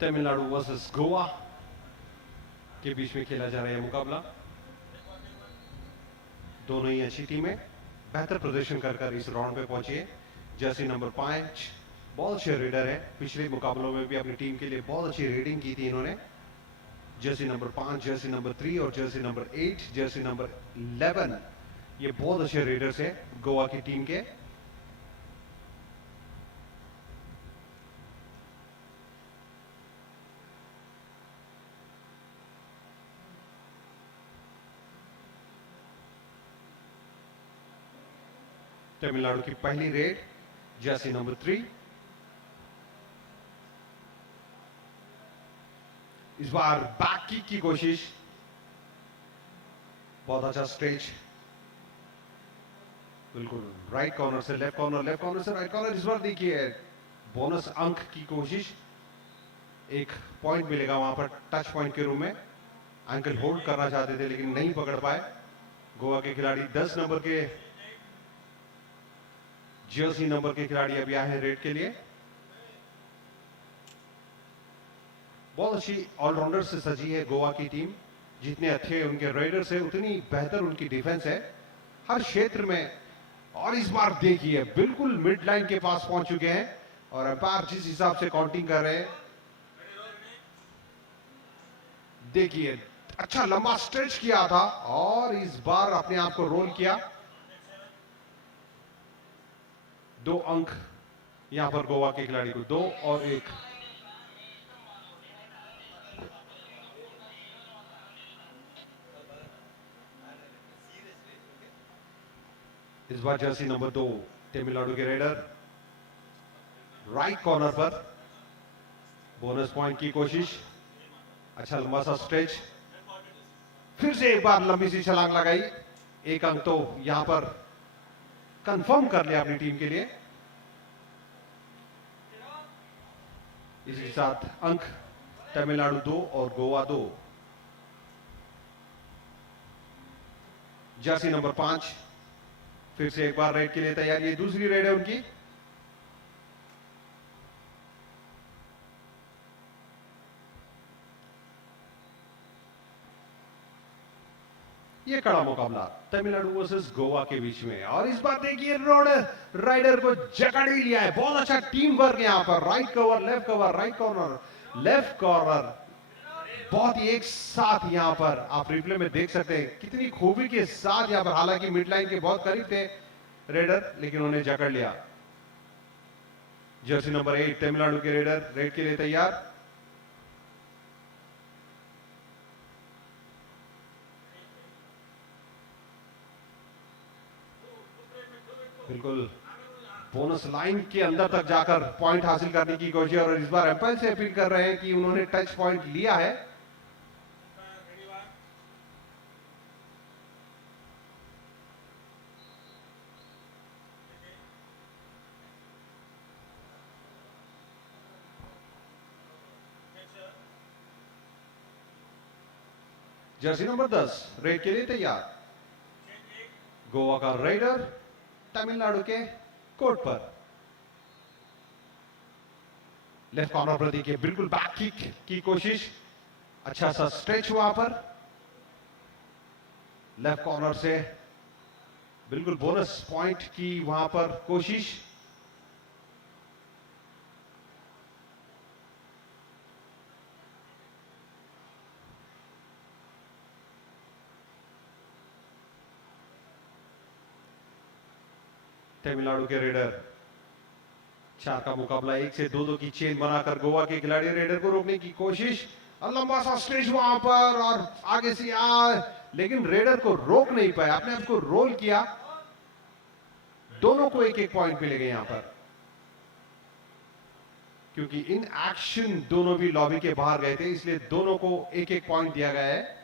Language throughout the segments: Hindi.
तमिलनाडु वर्सेस गोवा के बीच में खेला जा रहा है मुकाबला। दोनों ही अच्छी टीमें बेहतर प्रदर्शन कर इस राउंड पे पहुंची है। जर्सी नंबर 5 बहुत अच्छे रेडर है, पिछले मुकाबलों में भी अपनी टीम के लिए बहुत अच्छी रेडिंग की थी इन्होंने। जर्सी नंबर 5, जर्सी नंबर 3 और जर्सी नंबर 8, जर्सी नंबर 11, ये बहुत अच्छे रेडर्स है गोवा की टीम के। तमिलनाडु की पहली रेड, जर्सी नंबर 3। इस बार बैक किक की कोशिश, बहुत अच्छा स्ट्रेच, बिल्कुल राइट कॉर्नर से लेफ्ट कॉर्नर, लेफ्ट कॉर्नर से राइट कॉर्नर। इस बार देखिए बोनस अंक की कोशिश, एक पॉइंट मिलेगा वहां पर टच पॉइंट के रूप में। एंकल होल्ड करना चाहते थे लेकिन नहीं पकड़ पाए गोवा के खिलाड़ी। 10 नंबर के जर्सी नंबर के खिलाड़ी अभी आए हैं रेड के लिए। बहुत अच्छी ऑलराउंडर से सजी है गोवा की टीम। जितने अच्छे उनके रेडर्स है उतनी बेहतर उनकी डिफेंस है हर क्षेत्र में। और इस बार देखिए बिल्कुल मिड लाइन के पास पहुंच चुके हैं और अंपायर जिस हिसाब से काउंटिंग कर रहे हैं, देखिए अच्छा लंबा स्ट्रेच किया था और इस बार अपने आप को रोल किया। 2 अंक यहां पर गोवा के खिलाड़ी को, 2 और 1। इस बार जर्सी नंबर 2 तमिलनाडु के रेडर राइट कॉर्नर पर बोनस पॉइंट की कोशिश, अच्छा लंबा सा स्ट्रेच, फिर से एक बार लंबी सी छलांग लगाई। 1 अंक तो यहां पर कंफर्म कर लिया अपनी टीम के लिए। इसी साथ अंक तमिलनाडु 2 और गोवा 2। जर्सी नंबर 5 फिर से एक बार रेड के लिए तैयार, ये दूसरी रेड है उनकी। ये कड़ा मुकाबला तमिलनाडु वर्सेस गोवा के बीच में। और इस बार देखिए रोड राइडर को जकड़ ही लिया है। बहुत अच्छा टीम वर्क यहाँ पर, right cover, left cover, right corner, left corner, बहुत ही एक साथ यहाँ पर आप रिप्ले में देख सकते हैं कितनी खूबी के साथ यहाँ पर। हालांकि मिड लाइन के बहुत करीब थे रेडर लेकिन उन्हें जकड़ लिया। जर्सी नंबर 8 तमिलनाडु के रेडर रेड के लिए तैयार। बिल्कुल बोनस लाइन के अंदर तक जाकर पॉइंट हासिल करने की कोशिश, और इस बार एम्पायर से अपील कर रहे हैं कि उन्होंने टच पॉइंट लिया है। जर्सी नंबर 10 रेड के लिए तैयार। गोवा का रेडर तमिलनाडु के कोर्ट पर, लेफ्ट कॉर्नर पर देखिए बिल्कुल बैक किक की कोशिश, अच्छा सा स्ट्रेच वहां पर लेफ्ट कॉर्नर से, बिल्कुल बोनस पॉइंट की वहां पर कोशिश। तमिलनाडु के रेडर 4 का मुकाबला, 1 से 2-2 की चेन बनाकर गोवा के खिलाड़ी रेडर को रोकने की कोशिश। लंबा सा स्ट्रेच वहां पर और आगे से लेकिन रेडर को रोक नहीं पाया, अपने आप को रोल किया। दोनों को 1-1 पॉइंट मिलेंगे यहां पर क्योंकि इन एक्शन दोनों भी लॉबी के बाहर गए थे, इसलिए दोनों को 1-1 पॉइंट दिया गया है।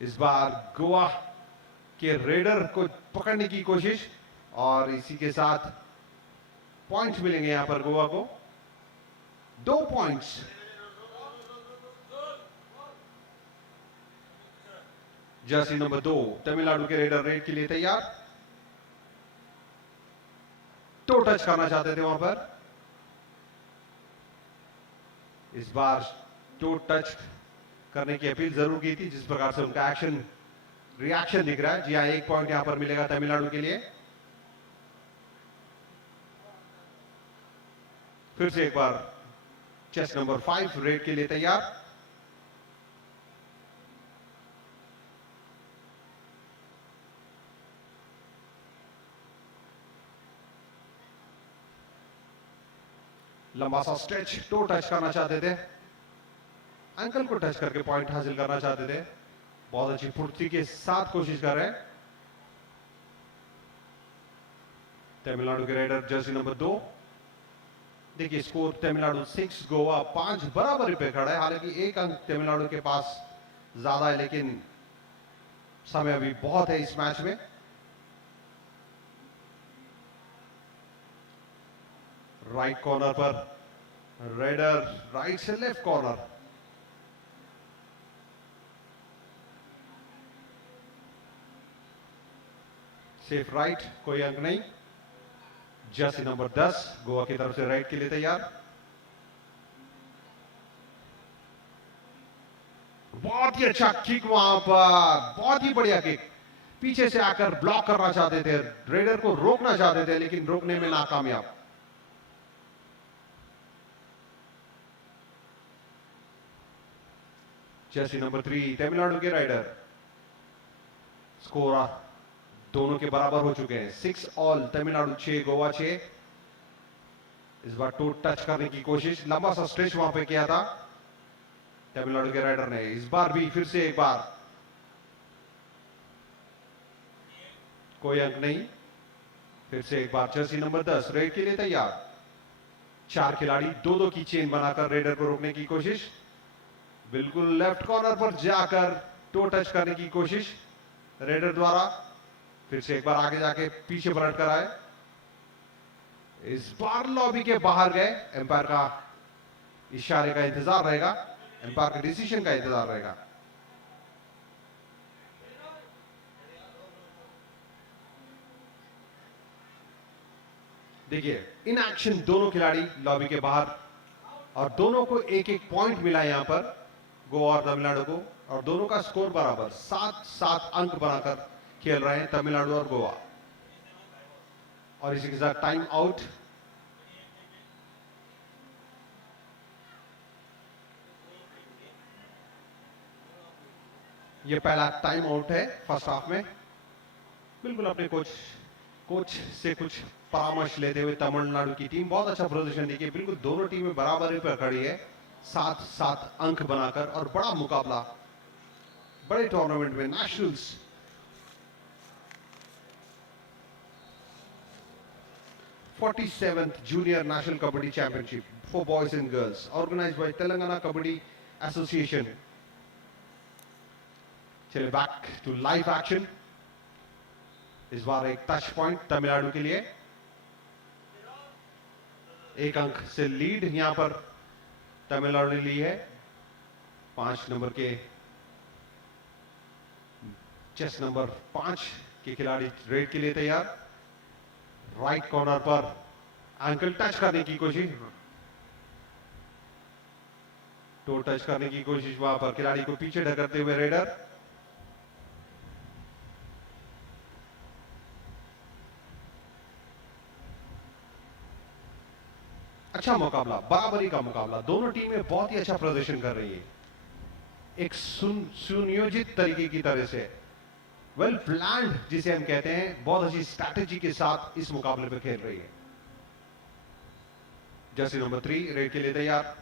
इस बार गोवा के रेडर को पकड़ने की कोशिश और इसी के साथ पॉइंट्स मिलेंगे यहां पर गोवा को, 2 पॉइंट्स। जर्सी नंबर 2 तमिलनाडु के रेडर रेड के लिए तैयार। टो टच करना चाहते थे वहां पर, इस बार टो टच करने की अपील जरूर की थी, जिस प्रकार से उनका रिएक्शन दिख रहा है। जी हाँ, 1 पॉइंट यहां पर मिलेगा तमिलनाडु के लिए। फिर से एक बार चेस नंबर 5 रेड के लिए तैयार। लंबा सा स्ट्रेच, टो टच करना चाहते थे, एंकल को टच करके पॉइंट हासिल करना चाहते थे। बहुत अच्छी फुर्ती के साथ कोशिश कर रहे हैं तमिलनाडु के राइडर जर्सी नंबर 2। देखिए स्कोर तमिलनाडु 6, गोवा 5 बराबरी पे खड़ा है। हालांकि 1 अंक तमिलनाडु के पास ज्यादा है, लेकिन समय अभी बहुत है इस मैच में। राइट कॉर्नर पर राइडर, राइट से लेफ्ट कॉर्नर। सेफ राइट, कोई अंक नहीं। जर्सी नंबर 10 गोवा की तरफ से राइट के लिए तैयार। बहुत ही अच्छा किक वहां पर, बहुत ही बढ़िया किक। पीछे से आकर ब्लॉक करना चाहते थे, रेडर को रोकना चाहते थे, लेकिन रोकने में नाकामयाब। जर्सी नंबर 3 तमिलनाडु के राइडर। स्कोर दोनों के बराबर हो चुके हैं, 6 ऑल। तमिलनाडु 6, गोवा 6। इस बार टो टच करने की कोशिश, लंबा सा स्ट्रेच वहां पे किया था तमिलनाडु के राइडर ने। इस बार भी फिर से एक बार, कोई अंक नहीं। फिर से एक बार जर्सी नंबर 10 रेड के लिए तैयार। 4 खिलाड़ी 2-2 की चेन बनाकर रेडर को रोकने की कोशिश। बिल्कुल लेफ्ट कॉर्नर पर जाकर टो टच करने की कोशिश रेडर द्वारा। फिर से एक बार आगे जाके पीछे पलट कर आए। इस बार लॉबी के बाहर गए। एम्पायर का इशारे का इंतजार रहेगा, एम्पायर के डिसीजन का इंतजार रहेगा। देखिए इन एक्शन दोनों खिलाड़ी लॉबी के बाहर, और दोनों को 1-1 पॉइंट मिला यहां पर गोवा और तमिलनाडु को, और दोनों का स्कोर बराबर 7-7 अंक बनाकर खेल रहे हैं तमिलनाडु और गोवा। और इसी के साथ टाइम आउट। ये पहला टाइम आउट है फर्स्ट हाफ में। बिल्कुल अपने कोच से कुछ परामर्श लेते हुए तमिलनाडु की टीम बहुत अच्छा प्रदर्शन देखिए। बिल्कुल दोनों टीमें बराबरी पर खड़ी है, 7-7 अंक बनाकर। और बड़ा मुकाबला बड़े टूर्नामेंट में, nationals 47th junior national kabaddi championship for boys and girls, organised by Telangana kabaddi association. चलिए बैक टू लाइव एक्शन। इस बार एक टच पॉइंट तमिलनाडु के लिए, 1 अंक से लीड यहां पर तमिलनाडु ने ली है। 5 नंबर के चेस नंबर 5 के खिलाड़ी रेड के लिए तैयार। राइट कॉर्नर पर एंकल टच करने की कोशिश, टो टच करने की कोशिश वहां पर खिलाड़ी को पीछे ढकते हुए रेडर। अच्छा मुकाबला, बराबरी का मुकाबला। दोनों टीमें बहुत ही अच्छा प्रदर्शन कर रही है, एक सुनियोजित तरीके की तरह से, वेल प्लान्ड जिसे हम कहते हैं, बहुत अच्छी स्ट्रैटेजी के साथ इस मुकाबले पे खेल रही है। जर्सी नंबर 3 रेड के लिए तैयार।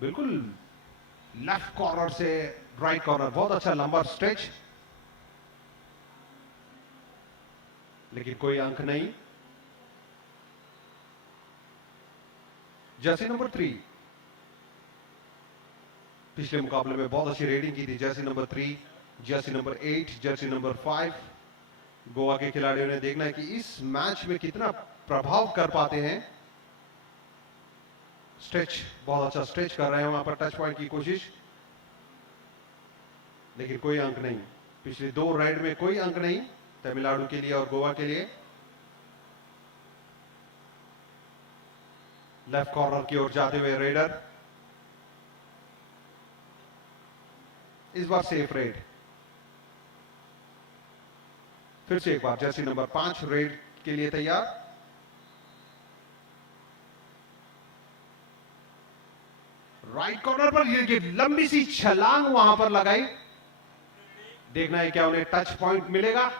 बिल्कुल लेफ्ट कॉर्नर से राइट कॉर्नर, बहुत अच्छा लंबा स्ट्रेच, लेकिन कोई अंक नहीं। जर्सी नंबर 3 पिछले मुकाबले में बहुत अच्छी रेडिंग की थी। Jersey number 3, Jersey number 8, Jersey number 5। Goa के खिलाड़ियों ने देखना है कि इस मैच में कितना प्रभाव कर पाते हैं। स्ट्रेच, बहुत अच्छा स्ट्रेच कर रहे हैं वहां पर, टच पॉइंट की कोशिश, लेकिन कोई अंक नहीं। पिछले 2 राइड में कोई अंक नहीं तमिलनाडु के लिए और गोवा के लिए। लेफ्ट कॉर्नर की ओर जाते हुए रेडर। इस बार सेफ रेड। फिर से एक बार जर्सी नंबर 5 रेड के लिए तैयार। राइट कॉर्नर पर ये लंबी सी छलांग वहां पर लगाई। देखना है क्या उन्हें टच पॉइंट मिलेगा।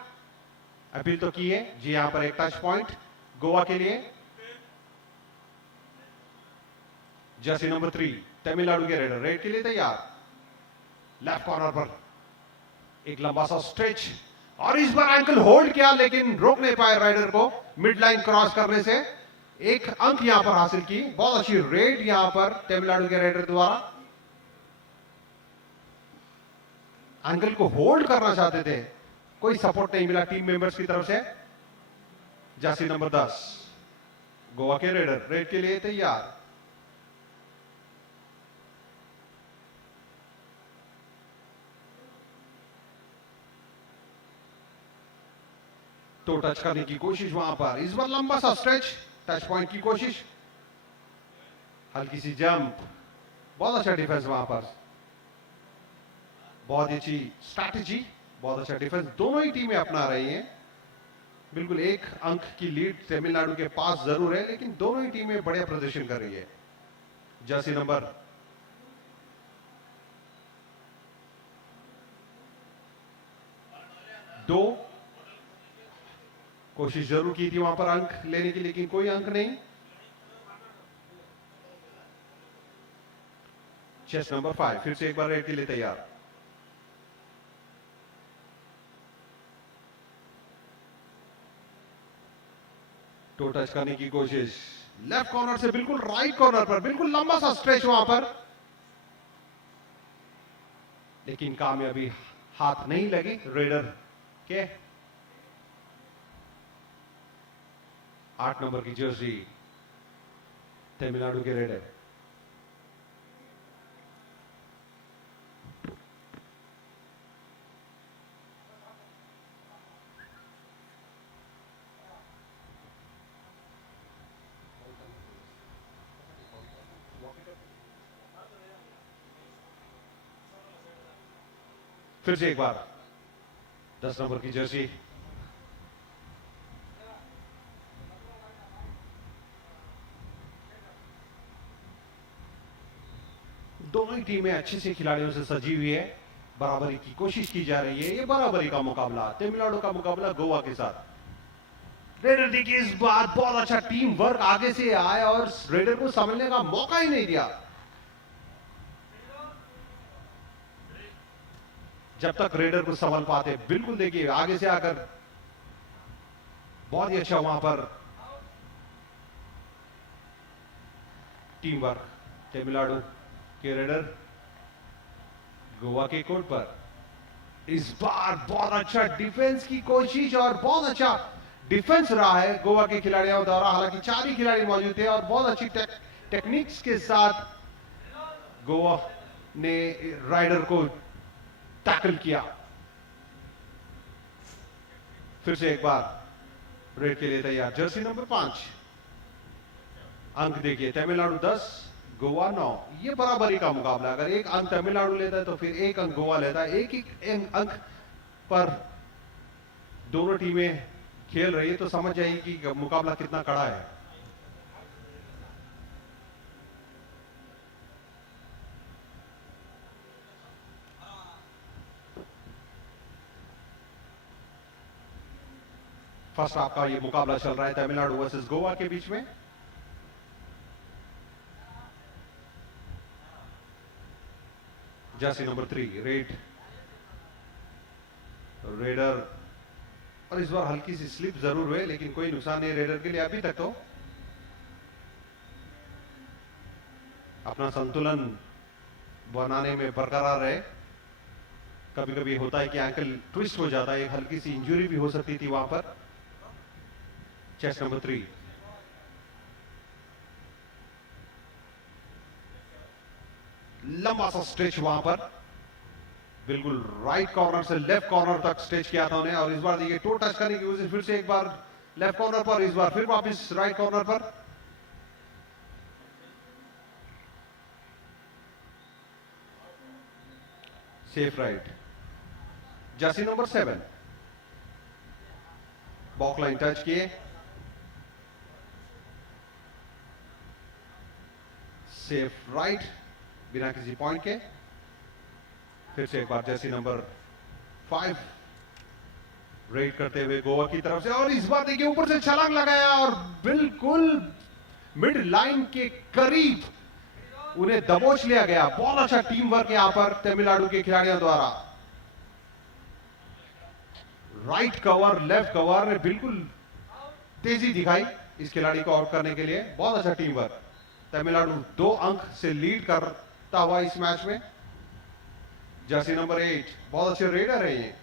अपील तो की है जी, यहां पर एक टच पॉइंट गोवा के लिए। जर्सी नंबर 3 तमिलनाडु के रेडर रेड के लिए तैयार। लेफ्ट कॉर्नर पर एक लंबा सा स्ट्रेच और इस बार एंकल होल्ड किया लेकिन रोक नहीं पाए राइडर को मिड लाइन क्रॉस करने से। एक अंक यहां पर हासिल की। बहुत अच्छी रेड यहां पर तमिलनाडु के राइडर द्वारा। एंकल को होल्ड करना चाहते थे, कोई सपोर्ट नहीं मिला टीम मेंबर्स की तरफ से। जर्सी नंबर 10 गोवा के रेडर रेड के लिए तैयार। तो टच करने की कोशिश वहां पर, इस बार लंबा सा स्ट्रेच, टच पॉइंट की कोशिश, हल्की सी जंप। बहुत अच्छा डिफेंस वहां पर, बहुत अच्छी स्ट्रैटेजी, बहुत अच्छा डिफेंस दोनों ही टीमें अपना रही हैं। बिल्कुल एक अंक की लीड तमिलनाडु के पास जरूर है लेकिन दोनों ही टीमें बढ़िया प्रदर्शन कर रही है। जर्सी नंबर 2 कोशिश जरूर की थी वहां पर अंक लेने की लेकिन कोई अंक नहीं। चेस नंबर 5 फिर से एक बार रेड के लिए तैयार। टो टच करने की कोशिश, लेफ्ट कॉर्नर से बिल्कुल राइट कॉर्नर पर, बिल्कुल लंबा सा स्ट्रेच वहां पर, लेकिन कामयाबी हाथ नहीं लगी रेडर के। 8 नंबर की जर्सी तमिलनाडु के रेडर। फिर से एक बार 10 नंबर की जर्सी। दोनों ही टीमें अच्छे से खिलाड़ियों से सजी हुई है, बराबरी की कोशिश की जा रही है। ये बराबरी का मुकाबला, तमिलनाडु का मुकाबला गोवा के साथ। रेडर देखिए इस बार बहुत अच्छा टीम वर्क, आगे से आए और रेडर को संभलने का मौका ही नहीं दिया। जब तक रेडर को संभल पाते, बिल्कुल देखिए आगे से आकर बहुत ही अच्छा वहां पर टीम वर्क। तमिलनाडु के रेडर गोवा के कोर्ट पर इस बार बहुत अच्छा डिफेंस की कोशिश और बहुत अच्छा डिफेंस रहा है गोवा के खिलाड़ियों द्वारा। हालांकि 4 ही खिलाड़ी मौजूद थे और बहुत अच्छी टेक्निक्स के साथ गोवा ने राइडर को टैकल किया। फिर से एक बार रेड के लिए तैयार। जर्सी नंबर 5 अंक देखिए, तमिलनाडु 10 गोवा 9। ये बराबरी का मुकाबला, अगर एक अंक तमिलनाडु लेता है तो फिर एक अंक गोवा लेता है। एक अंक पर दोनों टीमें खेल रही है तो समझ जाइए कि मुकाबला कितना कड़ा है। फर्स्ट हाफ का ये मुकाबला चल रहा है तमिलनाडु वर्सेस गोवा के बीच में। जर्सी नंबर 3 रेडर, और इस बार हल्की सी स्लिप जरूर हुए लेकिन कोई नुकसान नहीं रेडर के लिए अभी तक। तो अपना संतुलन बनाने में बरकरार रहे। कभी कभी होता है कि एंकल ट्विस्ट हो जाता है, एक हल्की सी इंजरी भी हो सकती थी वहां पर। चेस नंबर 3 लंबा सा स्ट्रेच वहां पर, बिल्कुल राइट कॉर्नर से लेफ्ट कॉर्नर तक स्ट्रेच किया था उन्हें। और इस बार देखिए टो टच करने की कोशिश, फिर से एक बार लेफ्ट कॉर्नर पर, इस बार फिर वापस राइट कॉर्नर पर। Safe right, jersey number 7 back line touch किए, सेफ राइट बिना किसी पॉइंट के। फिर से एक बार जर्सी नंबर 5 रेड करते हुए गोवा की तरफ से, और इस बार देखिए ऊपर से छलांग लगाया और बिल्कुल मिड लाइन के करीब उन्हें दबोच लिया गया। बहुत अच्छा टीम वर्क यहां पर तमिलनाडु के खिलाड़ियों द्वारा। राइट कवर लेफ्ट कवर ने बिल्कुल तेजी दिखाई इस खिलाड़ी को आउट करने के लिए। बहुत अच्छा टीम वर्क। तमिलनाडु 2 अंक से लीड करता हुआ इस मैच में। जर्सी नंबर 8 बहुत अच्छे रेडर है ये।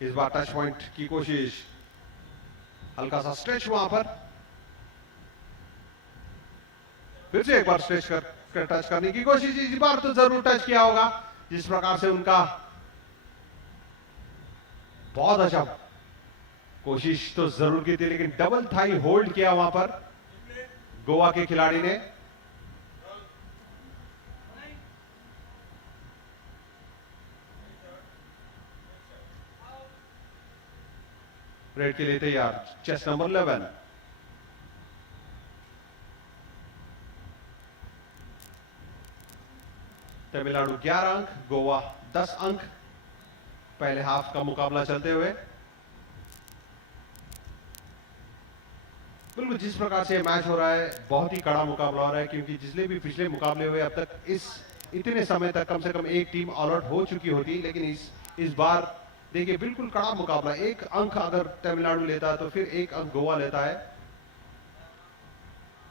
इस बार टच पॉइंट की कोशिश, हल्का सा स्ट्रेच वहां पर, फिर से एक बार स्ट्रेच कर टच करने की कोशिश। इस बार तो जरूर टच किया होगा, जिस प्रकार से उनका बहुत अच्छा कोशिश तो जरूर की थी, लेकिन डबल थाई होल्ड किया वहां पर गोवा के खिलाड़ी ने। रेड के लिए तैयार, चेस नंबर 11। तमिलनाडु 11 अंक, गोवा 10 अंक पहले हाफ का मुकाबला चलते हुए। बिल्कुल जिस प्रकार से मैच हो रहा है, बहुत ही कड़ा मुकाबला हो रहा है, क्योंकि जितने भी पिछले मुकाबले हुए अब तक इतने समय तक कम से कम एक टीम ऑल आउट हो चुकी होती, लेकिन इस बार देखिए बिल्कुल कड़ा मुकाबला। 1 अंक अगर तमिलनाडु लेता है तो फिर 1 अंक गोवा लेता है।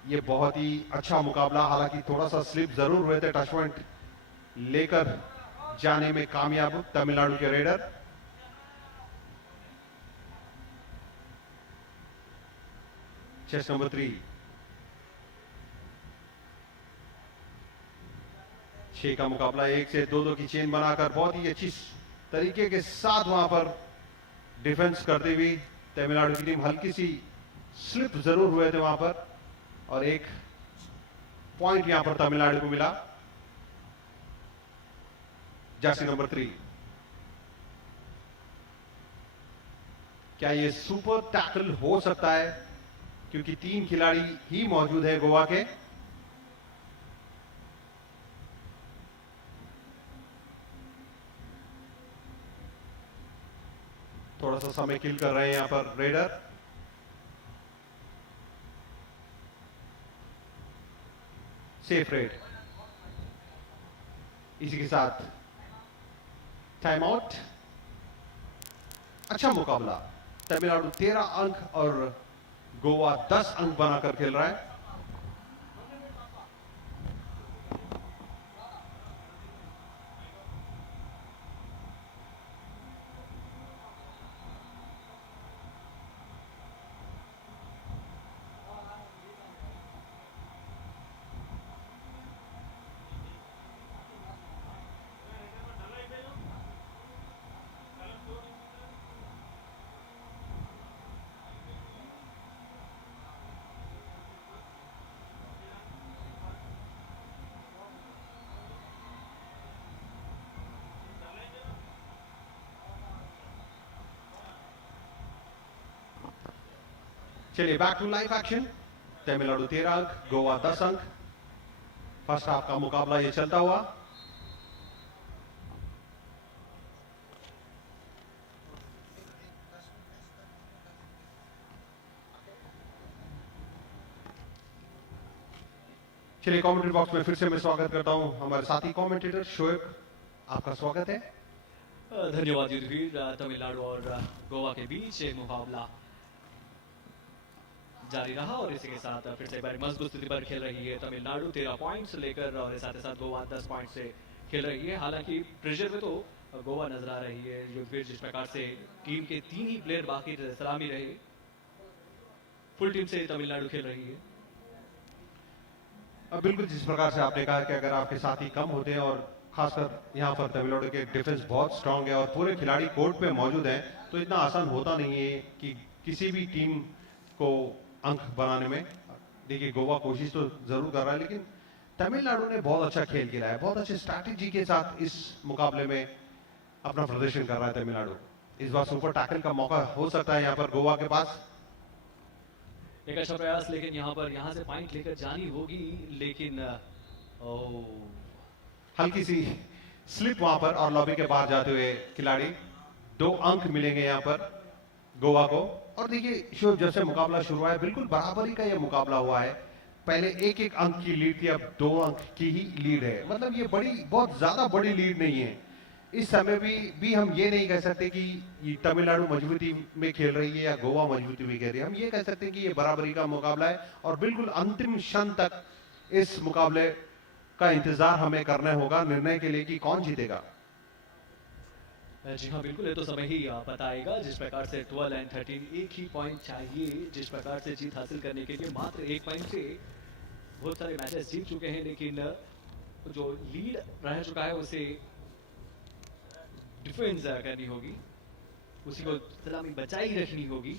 ये बहुत ही अच्छा मुकाबला, हालांकि थोड़ा सा स्लिप जरूर हुए थे। टच पॉइंट लेकर जाने में कामयाब तमिलनाडु के रेडर। चेस नंबर 3, 6 का मुकाबला, 1 से 2-2 की चेन बनाकर बहुत ही अच्छी तरीके के साथ वहां पर डिफेंस करती हुई तमिलनाडु की टीम। हल्की सी स्लिप जरूर हुए थे वहां पर, और 1 पॉइंट यहां पर तमिलनाडु को मिला। जर्सी नंबर 3, क्या ये सुपर टैकल हो सकता है, क्योंकि 3 खिलाड़ी ही मौजूद है गोवा के। थोड़ा सा समय किल कर रहे हैं यहां पर रेडर। सेफ रेड, इसी के साथ टाइम आउट। अच्छा मुकाबला, तमिलनाडु 13 अंक और गोवा 10 अंक बनाकर खेल रहा है। चलिए back to live action. Tamil Nadu 13 अंक, गोवा 10 अंक। फर्स्ट हाफ का मुकाबला ये चलता हुआ। चलिए कमेंट्री बॉक्स में फिर से मैं स्वागत करता हूं हमारे साथी कमेंटेटर शोएब, आपका स्वागत है। धन्यवाद युद्धवीर। तमिलनाडु और गोवा के बीच ये मुकाबला जारी रहा, और इसी के साथ फिर से एक बार मजबूत स्थिति पर खेल रही है तमिलनाडु 13 पॉइंट्स लेकर, और साथ ही साथ गोवा 10 पॉइंट से खेल रही है। हालांकि प्रेशर में तो गोवा नजर आ रही है युद्धवीर, जिस प्रकार से टीम के 3 ही प्लेयर बाकी सलामी रहे, फुल टीम से तमिलनाडु खेल रही है। बिल्कुल जिस प्रकार से आपने कहा कि अगर आपके साथी कम होते हैं, और खासकर यहाँ पर तमिलनाडु के डिफेंस बहुत स्ट्रांग है और पूरे खिलाड़ी कोर्ट पे मौजूद हैं, तो इतना आसान होता नहीं है कि किसी भी टीम को अंक बनाने में। देखिए गोवा कोशिश तो जरूर कर रहा है, लेकिन तमिलनाडु ने बहुत अच्छा खेल खेला है, बहुत अच्छे स्ट्रैटेजी के साथ इस मुकाबले में अपना प्रदर्शन कर रहा है तमिलनाडु। इस बार सुपर टैकल का मौका हो सकता है यहाँ पर गोवा के पास। एक अच्छा प्रयास, लेकिन यहाँ से पॉइंट लेकर जानी होगी, लेकिन ओह, हल्की सी स्लिप वहां पर और लॉबी के बाहर जाते हुए खिलाड़ी। 2 अंक मिलेंगे यहाँ पर गोवा को। और देखिए शिव, जैसे मुकाबला शुरू हुआ है बिल्कुल बराबरी का ये मुकाबला हुआ है। पहले 1-1 अंक की लीड थी, अब 2 अंक की ही लीड है। मतलब ये बहुत ज्यादा बड़ी लीड नहीं है। इस समय भी हम ये नहीं कह सकते कि ये तमिलनाडु मजबूती में खेल रही है या गोवा मजबूती में खेल रही है। हम ये कह सकते हैं कि ये बराबरी का मुकाबला है और बिल्कुल अंतिम क्षण तक इस मुकाबले का इंतजार हमें करना होगा निर्णय के लिए कि कौन जीतेगा। जी हाँ बिल्कुल, ये तो समय ही बताएगा। जिस प्रकार से 12 और 13 एक ही पॉइंट चाहिए, जिस प्रकार से जीत हासिल करने के लिए मात्र 1 पॉइंट से बहुत सारे मैचेस जीत चुके हैं, लेकिन जो लीड रह चुका है उसे डिफेंस करनी होगी, उसी को सलामी बचाई रखनी होगी।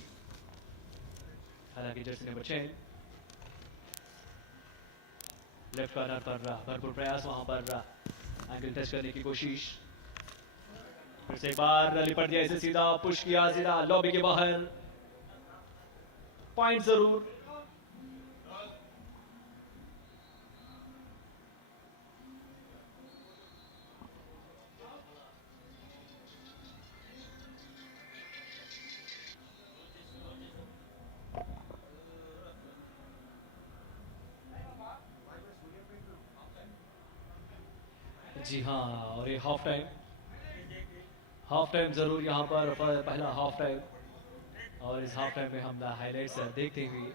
हालांकि जर्सी नंबर 6 लेफ्ट कॉर्नर पर भरपूर प्रयास, वहां पर एंगल टच करने की कोशिश, फिर से एक बार लिपट दिया, इसे सीधा पुश किया, सीधा लॉबी के बाहर। पॉइंट जरूर। जी हाँ, और ये हाफ टाइम जरूर यहाँ पर पहला हाफ टाइम, और इस हाफ टाइम में हम हाइलाइट्स देखते हुए,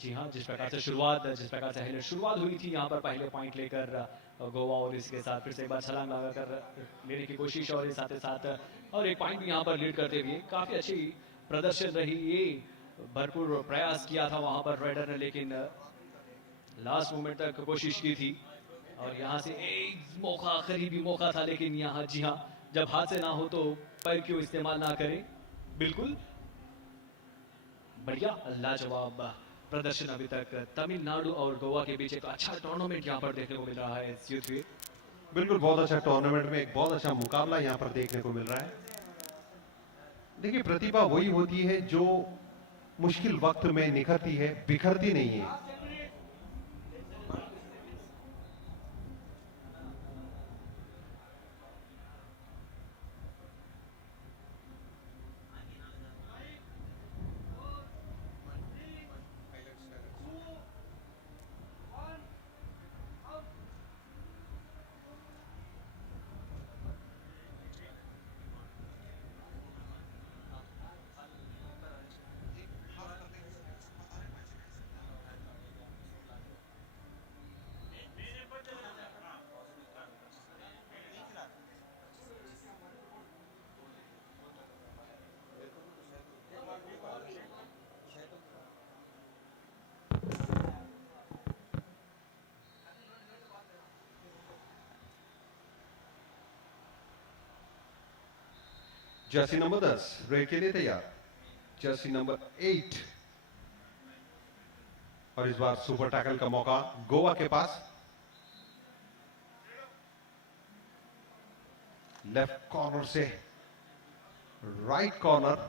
जी हाँ, जिस प्रकार से शुरुआत हुई थी यहाँ पर पहले पॉइंट लेकर गोवा, और इसके साथ फिर से एक बार छलांग लगा कर लेने की कोशिश, और साथ ही साथ और एक पॉइंट भी यहाँ पर लीड करते हुए काफी अच्छी प्रदर्शन रही। ये भरपूर प्रयास किया था वहां पर राइडर ने, लेकिन लास्ट मोमेंट तक कोशिश की थी, और यहाँ से एक मौका, करीबी मौका था, लेकिन यहाँ जी हाँ, जब हाथ से ना हो तो पैर क्यों इस्तेमाल ना करें। बिल्कुल बढ़िया, लाजवाब प्रदर्शन अभी तक तमिलनाडु और गोवा के बीच। एक अच्छा टूर्नामेंट यहाँ पर देखने को मिल रहा है इस युद्ध में। बिल्कुल बहुत अच्छा टूर्नामेंट में एक बहुत अच्छा मुकाबला यहाँ पर देखने को मिल रहा है। देखिए प्रतिभा वही होती है जो मुश्किल वक्त में निखरती है, बिखरती नहीं है। जर्सी नंबर 10 रेड के लिए तैयार, जर्सी नंबर 8, और इस बार सुपर टैकल का मौका गोवा के पास। लेफ्ट कॉर्नर से राइट कॉर्नर,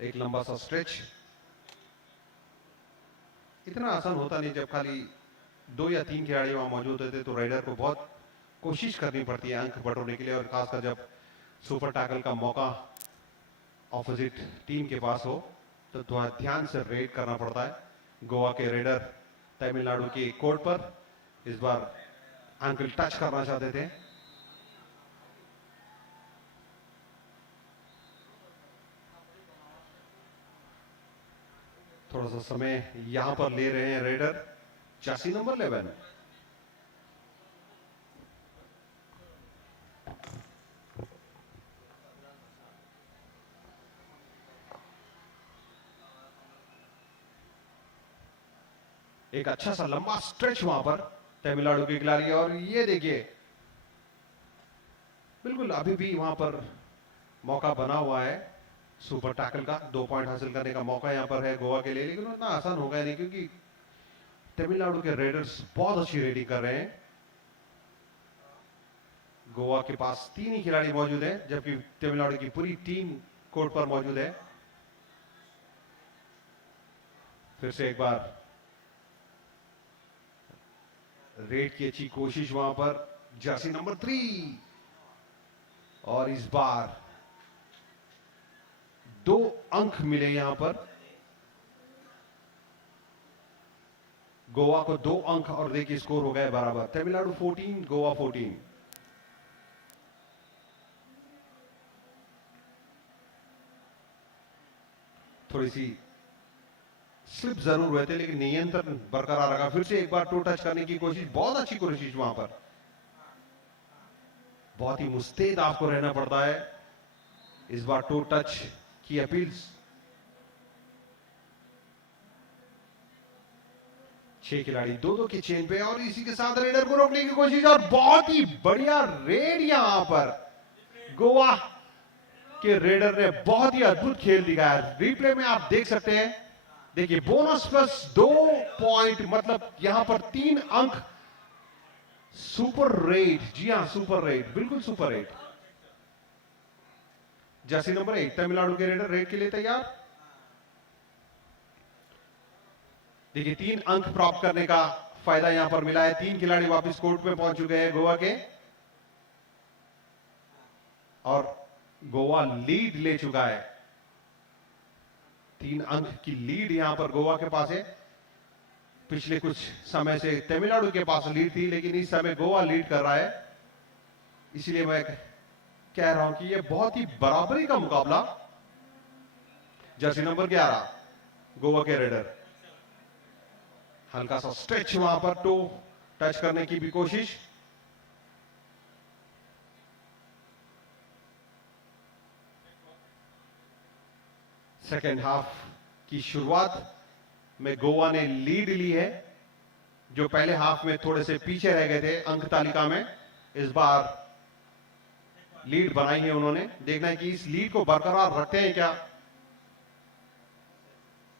एक लंबा सा स्ट्रेच। इतना आसान होता नहीं, जब खाली 2 या 3 खिलाड़ी वहां मौजूद होते तो राइडर को बहुत कोशिश करनी पड़ती है अंक बटोरने के लिए, और खासकर जब सुपर टैकल का मौका ऑपोजिट टीम के पास हो तो थोड़ा ध्यान से रेड करना पड़ता है। गोवा के रेडर तमिलनाडु के कोर्ट पर इस बार एंकल टच करना चाहते थे। थोड़ा सा समय यहां पर ले रहे हैं रेडर, जर्सी नंबर 11। एक अच्छा सा लंबा स्ट्रेच वहां पर तमिलनाडु के खिलाड़ी, और ये देखिए बिल्कुल अभी भी वहां पर मौका बना हुआ है सुपर टैकल का 2 पॉइंट हासिल करने का मौका यहां पर है गोवा के लिए, लेकिन उतना आसान होगा नहीं क्योंकि तमिलनाडु के रेडर्स बहुत अच्छी रेडिंग कर रहे हैं। गोवा के पास 3 ही खिलाड़ी मौजूद हैं, जबकि तमिलनाडु की पूरी टीम कोर्ट पर मौजूद है। फिर से एक बार रेड की अच्छी कोशिश वहां पर, जर्सी नंबर 3, और इस बार 2 अंक मिले यहां पर गोवा को, 2 अंक, और देखिए स्कोर हो गए बराबर, तमिलनाडु 14 गोवा 14। थोड़ी सी स्लिप जरूर हुए थे लेकिन नियंत्रण बरकरार रखा। फिर से एक बार टू टच करने की कोशिश, बहुत अच्छी कोशिश वहां पर, बहुत ही मुस्तैद आपको रहना पड़ता है। इस बार टू टच की अपील्स, 6 खिलाड़ी 2-2 की चेन पे, और इसी के साथ रेडर को रोकने की कोशिश, और बहुत ही बढ़िया रेड यहां पर गोवा के रेडर ने बहुत ही अद्भुत खेल दिखाया। रिप्ले में आप देख सकते हैं, देखिए बोनस प्लस 2 पॉइंट, मतलब यहां पर 3 अंक। सुपर रेड, जी हां सुपर रेड, बिल्कुल super red. Jersey number 1 Tamil Nadu के रेडर रेड के लिए तैयार। देखिए 3 अंक प्राप्त करने का फायदा यहां पर मिला है। 3 खिलाड़ी वापस कोर्ट में पहुंच चुके हैं गोवा के, और गोवा लीड ले चुका है। 3 अंक की लीड यहां पर गोवा के पास है। पिछले कुछ समय से तमिलनाडु के पास लीड थी, लेकिन इस समय गोवा लीड कर रहा है। इसलिए मैं कह रहा हूं कि यह बहुत ही बराबरी का मुकाबला। जर्सी नंबर 11 गोवा के रेडर, हल्का सा स्ट्रेच वहां पर, टो टच करने की भी कोशिश। सेकेंड हाफ की शुरुआत में गोवा ने लीड ली है, जो पहले हाफ में थोड़े से पीछे रह गए थे अंक तालिका में। इस बार लीड बनाई है उन्होंने। देखना है कि इस लीड को बरकरार रखते हैं क्या,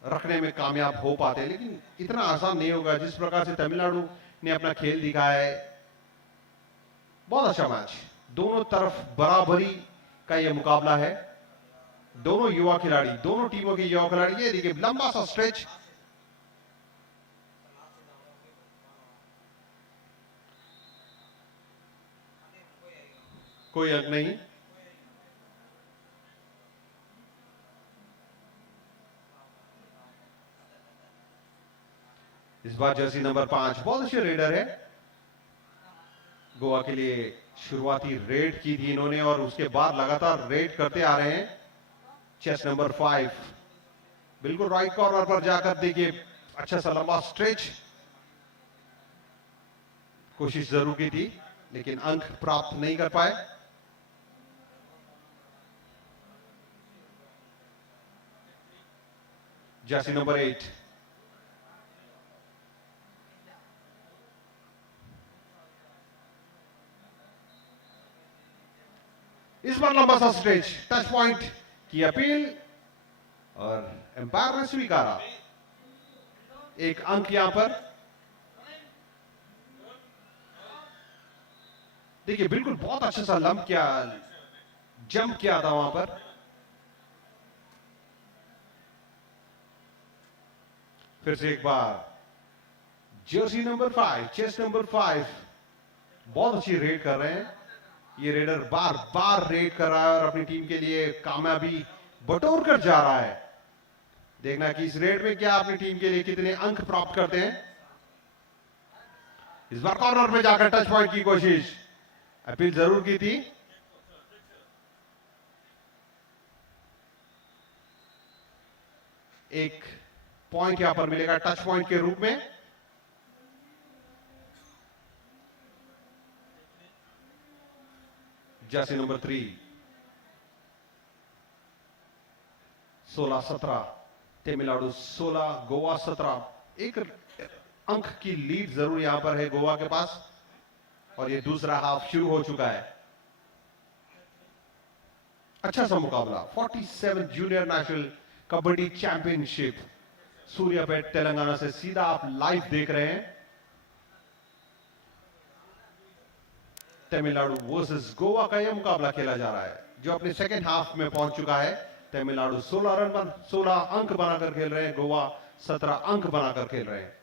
रखने में कामयाब हो पाते हैं, लेकिन इतना आसान नहीं होगा जिस प्रकार से तमिलनाडु ने अपना खेल दिखाया है। बहुत अच्छा मैच, दोनों तरफ बराबरी का यह मुकाबला है। दोनों युवा खिलाड़ी, दोनों टीमों के युवा खिलाड़ी। ये देखिए लंबा सा स्ट्रेच, कोई अंक नहीं। इस बार जर्सी नंबर 5 बहुत अच्छे रेडर है। गोवा के लिए शुरुआती रेड की थी इन्होंने, और उसके बाद लगातार रेड करते आ रहे हैं। चेस नंबर 5 बिल्कुल राइट कॉर्नर पर जाकर देखिए अच्छा सा लंबा स्ट्रेच, कोशिश जरूर की थी लेकिन अंक प्राप्त नहीं कर पाए। जर्सी नंबर 8 इस बार लंबा सा स्ट्रेच, टच पॉइंट की अपील, और एम्पायर ने स्वीकारा। 1 अंक यहां पर। देखिए बिल्कुल बहुत अच्छा सा लंब किया, जंप किया था वहां पर। फिर से एक बार जर्सी नंबर 5, चेस नंबर 5 बहुत अच्छी रेड कर रहे हैं। ये रेडर बार बार रेड कर रहा है और अपनी टीम के लिए कामयाबी बटोर कर जा रहा है। देखना कि इस रेड में क्या अपनी टीम के लिए कितने अंक प्राप्त करते हैं। इस बार कॉर्नर पे जाकर टच पॉइंट की कोशिश, अपील जरूर की थी। एक पॉइंट यहां पर मिलेगा टच पॉइंट के रूप में। Jersey number 3 16-17 Tamil Nadu 16 Goa 17। एक अंक की लीड जरूर यहां पर है गोवा के पास, और ये दूसरा हाफ शुरू हो चुका है। अच्छा सा मुकाबला 47 junior national kabaddi championship Suryapet Telangana से सीधा आप लाइव देख रहे हैं। तमिलनाडु वर्सेस गोवा का यह मुकाबला खेला जा रहा है, जो अपने सेकेंड हाफ में पहुंच चुका है। तमिलनाडु 16 रन पर 16 अंक बनाकर खेल रहे हैं, गोवा 17 अंक बनाकर खेल रहे हैं।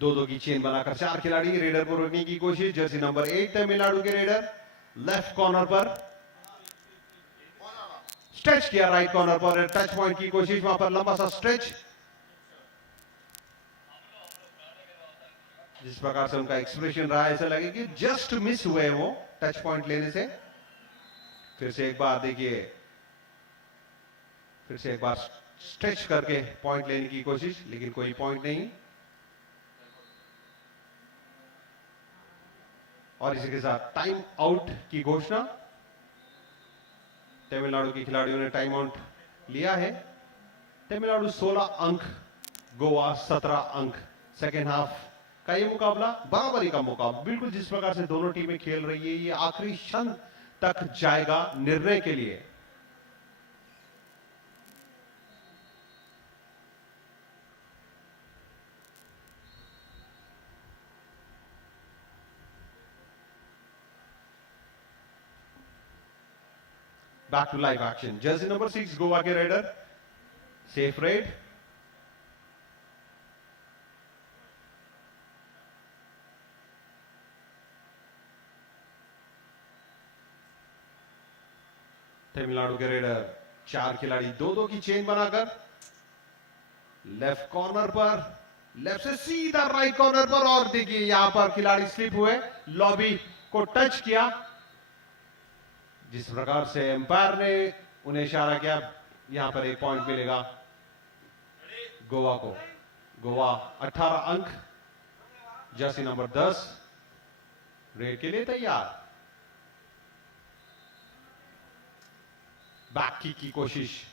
दो दो की चेन बनाकर चार खिलाड़ी रेडर को रोकने की कोशिश। जर्सी नंबर 8 तमिलनाडु के रेडर लेफ्ट कॉर्नर पर स्ट्रेच किया, राइट कॉर्नर पर टच पॉइंट की कोशिश, वहां पर लंबा सा स्ट्रेच। जिस प्रकार से उनका एक्सप्रेशन रहा, ऐसा लगे कि जस्ट मिस हुए वो टच पॉइंट लेने से। फिर से एक बार देखिए, फिर से एक बार स्ट्रेच करके पॉइंट लेने की कोशिश, लेकिन कोई पॉइंट नहीं। और इसी के साथ टाइम आउट की घोषणा। तमिलनाडु के खिलाड़ियों ने टाइम आउट लिया है। तमिलनाडु 16 अंक, गोवा 17 अंक। सेकेंड हाफ का ये मुकाबला बराबरी का मुकाबला, बिल्कुल जिस प्रकार से दोनों टीमें खेल रही है, ये आखिरी क्षण तक जाएगा निर्णय के लिए। Back to live action. Jersey number 6 Goa के रेडर सेफ रेड। तमिलनाडु के रेडर चार खिलाड़ी दो दो की चेन बनाकर लेफ्ट कॉर्नर पर, लेफ्ट से सीधा राइट कॉर्नर पर। और देखिए यहां पर खिलाड़ी स्लिप हुए, लॉबी को टच किया। जिस प्रकार से एम्पायर ने उन्हें इशारा किया, यहां पर एक पॉइंट मिलेगा गोवा को। गोवा 18 अंक, जर्सी नंबर 10 रेड के लिए तैयार। बैक किक की कोशिश,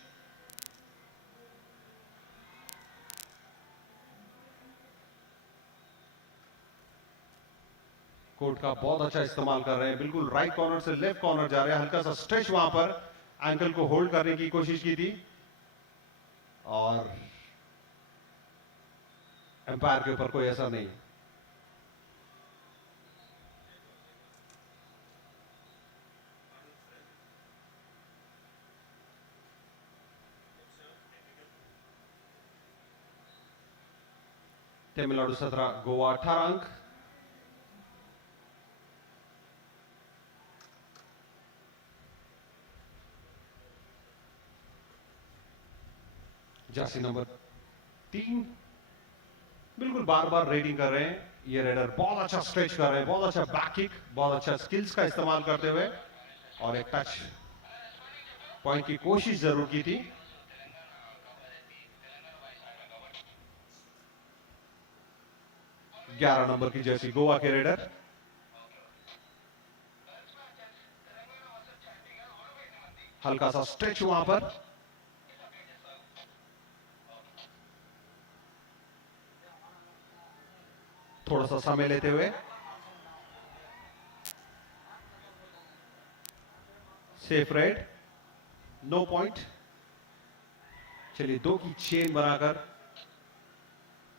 कोर्ट का बहुत अच्छा इस्तेमाल कर रहे हैं, बिल्कुल राइट कॉर्नर से लेफ्ट कॉर्नर जा रहे हैं। हल्का सा स्ट्रेच वहां पर एंकल को होल्ड करने की कोशिश की थी, और एम्पायर के ऊपर कोई असर नहीं। तमिलनाडु 17, गोवा 18 अंक। जर्सी नंबर 3 बिल्कुल बार बार रेडिंग कर रहे हैं। ये रेडर बहुत अच्छा स्ट्रेच कर रहे हैं, बहुत अच्छा बैक किक, बहुत अच्छा स्किल्स का इस्तेमाल करते हुए, और एक टच पॉइंट की कोशिश जरूर की थी। ग्यारह नंबर की जर्सी गोवा के रेडर हल्का सा स्ट्रेच वहां पर, थोड़ा सा समय लेते हुए सेफ रेड, नो पॉइंट। चलिए दो की चेन बनाकर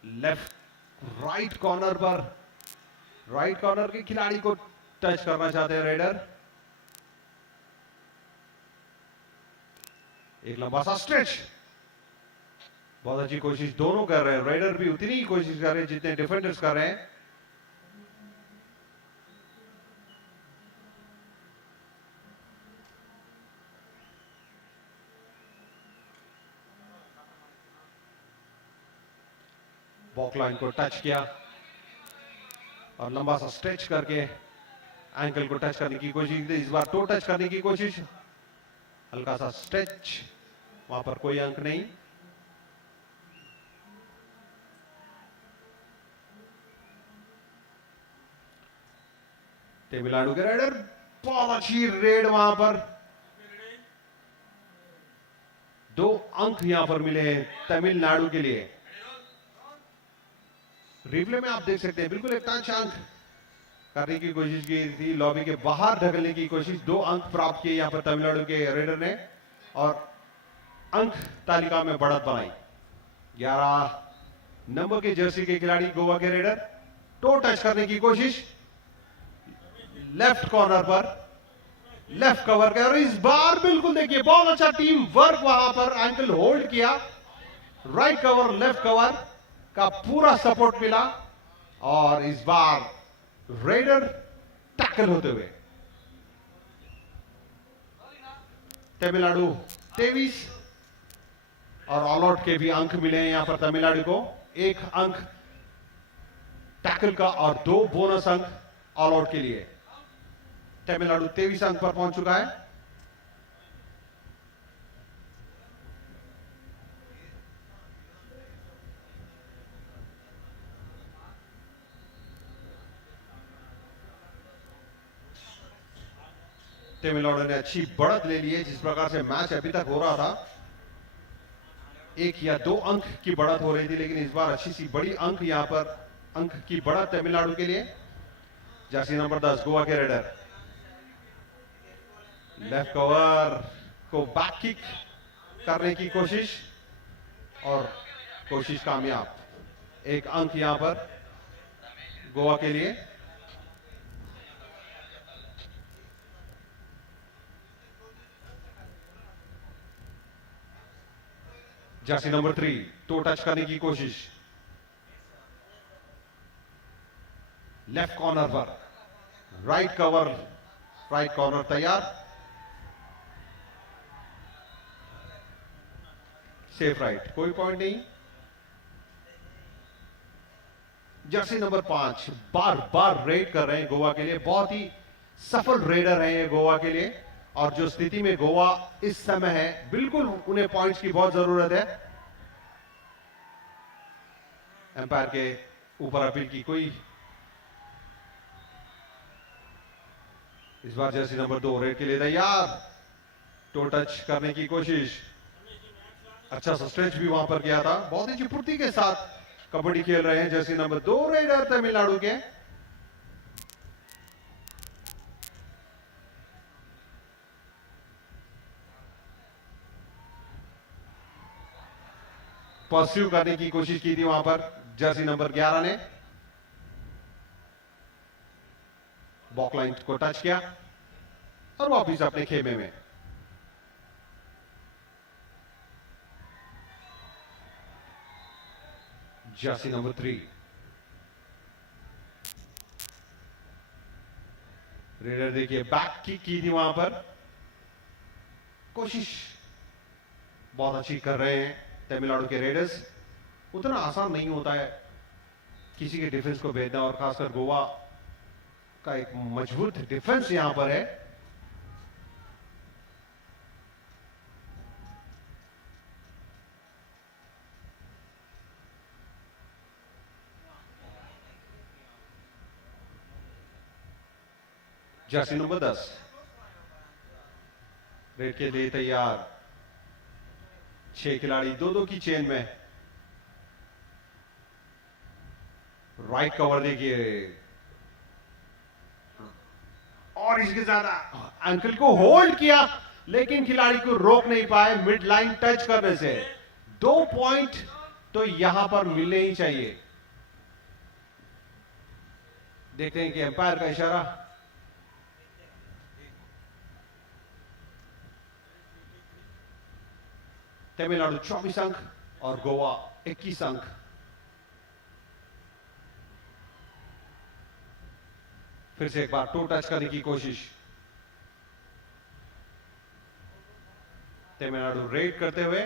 लेफ्ट राइट कॉर्नर पर, राइट कॉर्नर के खिलाड़ी को टच करना चाहते हैं रेडर। एक लंबा सा स्ट्रेच, बहुत अच्छी कोशिश दोनों कर रहे हैं। रेडर भी उतनी ही कोशिश कर रहे हैं जितने डिफेंडर्स कर रहे हैं। बॉक लाइन को टच किया और लंबा सा स्ट्रेच करके एंकल को टच करने की कोशिश की। इस बार टो टच करने की कोशिश, हल्का सा स्ट्रेच, वहां पर कोई अंक नहीं। तमिलनाडु के राइडर, बहुत अच्छी रेड वहां पर। 2 अंक यहां पर मिले तमिलनाडु के लिए। रिप्ले में आप देख सकते हैं बिल्कुल एक टच अंक करने की कोशिश की थी, लॉबी के बाहर ढकलने की कोशिश। 2 अंक प्राप्त किए यहां पर तमिलनाडु के रेडर ने और अंक तालिका में बढ़त बनाई। 11 नंबर के जर्सी के खिलाड़ी गोवा के रेडर, टो टच करने की कोशिश लेफ्ट कॉर्नर पर, लेफ्ट कवर का, और इस बार बिल्कुल देखिए बहुत अच्छा टीम वर्क वहां पर, एंकल होल्ड किया, राइट कवर लेफ्ट कवर का पूरा सपोर्ट मिला और इस बार रेडर टैकल होते हुए। तमिलनाडु 23 और ऑल आउट के भी अंक मिले हैं यहां पर तमिलनाडु को। 1 अंक टैकल का और 2 बोनस अंक ऑल आउट के लिए। तमिलनाडु 23 अंक पर पहुंच चुका है। तमिलनाडु ने अच्छी बढ़त ले ली है, जिस प्रकार से मैच अभी तक हो रहा था 1 या 2 अंक की बढ़त हो रही थी, लेकिन इस बार अच्छी सी बड़ी अंक यहां पर, अंक की बढ़त तमिलनाडु के लिए। जर्सी नंबर 10 गोवा के रेडर, लेफ्ट कवर को बैक किक करने की कोशिश और कोशिश कामयाब। 1 अंक यहां पर गोवा के लिए। जर्सी नंबर 3 टो टच करने की कोशिश, लेफ्ट कॉर्नर पर, राइट कवर, राइट कॉर्नर तैयार, सेफ राइट, कोई पॉइंट नहीं। जर्सी नंबर 5 बार बार रेड कर रहे हैं गोवा के लिए, बहुत ही सफल रेडर है ये गोवा के लिए, और जो स्थिति में गोवा इस समय है बिल्कुल उन्हें पॉइंट्स की बहुत जरूरत है। एम्पायर के ऊपर अपील की कोई, इस बार जर्सी नंबर 2 रेड के लिए तैयार, टो टच करने की कोशिश, अच्छा सा स्ट्रेच भी वहां पर किया था, बहुत ही चुपुर्ती के साथ कबड्डी खेल रहे हैं जर्सी नंबर 2 रेडर तमिलनाडु के। परस्यू करने की कोशिश की थी वहां पर जर्सी नंबर 11 ने, बॉक लाइन को टच किया और वापिस अपने खेमे में। जर्सी नंबर 3 रेडर देखिए बैक किक की थी वहां पर, कोशिश बहुत अच्छी कर रहे हैं तमिलनाडु के रेडर्स। उतना आसान नहीं होता है किसी के डिफेंस को भेजना, और खासकर गोवा का एक मजबूत डिफेंस यहां पर है। जर्सी नंबर 10 रेड के लिए तैयार, 6 खिलाड़ी 2-2 की चेन में, राइट कवर देखिए, और इसके ज्यादा एंकल को होल्ड किया लेकिन खिलाड़ी को रोक नहीं पाए मिड लाइन टच करने से। 2 पॉइंट तो यहां पर मिलने ही चाहिए। देखते हैं कि एम्पायर का इशारा, तमिलनाडु 24 अंक और गोवा 21 अंक। फिर से एक बार टो टच करने की कोशिश, तमिलनाडु रेड करते हुए।